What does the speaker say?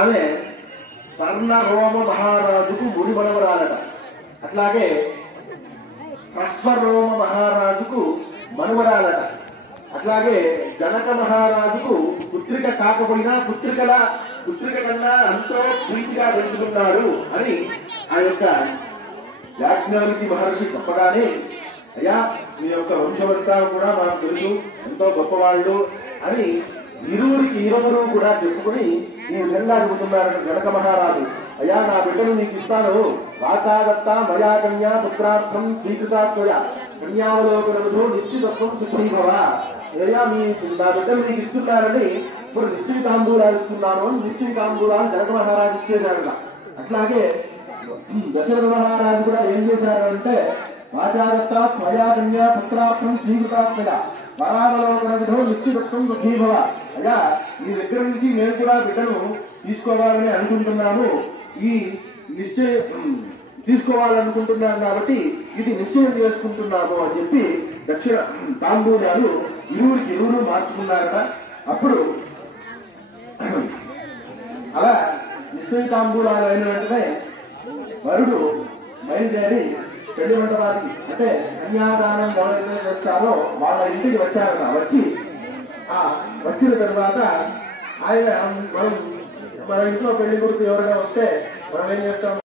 ఆమె స్వర్ణరోమ మహారాజుకు ముడి మనవరాలట. అట్లాగే అశ్వరోమ మహారాజుకు మనుమరాలట. అట్లాగే జనక మహారాజుకు పుత్రిక కాకపోయినా పుత్రిక కన్నా ఎంతో ప్రీతిగా పెంచుకున్నాడు అని ఆ యొక్క యాజ్ఞవల్కి మహర్షి చెప్పగానే, అయ్యా మీ యొక్క వంశమంతా కూడా మాకు తెలుసు, ఎంతో గొప్పవాళ్ళు అని ఇరువురు కూడా చెప్పుకుని ఈ విధంగా అడుగుతున్నారు జనక మహారాజు. అయ్యా నా బిడ్డను నీకు ఇస్తాను, వాచాదత్త మయా కన్యా పుత్రార్థం స్వీకృతాత్మయ కన్యావలోకనతో నిశ్చితత్వం సుఖీభవ. అయ్యా నా బిడ్డను నీకు ఇస్తున్నారని ఇప్పుడు నిశ్చితాంబూలాలు ఇస్తున్నాను అని నిశ్చితాంబూలాలు జనక మహారాజు ఇచ్చేశారట. అట్లాగే దశరథ మహారాజు కూడా ఏం చేశారు అంటే, వాచాదత్త మయా కన్యా పుత్రార్థం స్వీకృతాత్మయ వరావలోకనతో నిశ్చితత్వం సుఖీభవ. అయ్యా ఈ దగ్గర నుంచి నేను కూడా బిడ్డను తీసుకోవాలని అనుకుంటున్నాను, ఈ తీసుకోవాలనుకుంటున్నాను కాబట్టి ఇది నిశ్చయం చేసుకుంటున్నాము అని చెప్పి దక్షిణ తాంబూలాలు ఇరువురు మార్చుకున్నారట. అప్పుడు అలా నిశ్చయ తాంబూలాలు అయిన వెంటనే వరుడు బయలుదేరి పెళ్లి మండపానికి, అంటే కన్యాదానం ఎవరైతే చేస్తారో వాళ్ళ ఇంటికి వచ్చారట. వచ్చిన తర్వాత ఆయన మన ఇంట్లో పెళ్లి కొడుకు ఎవరైనా వస్తే మనం ఏం చేస్తాం,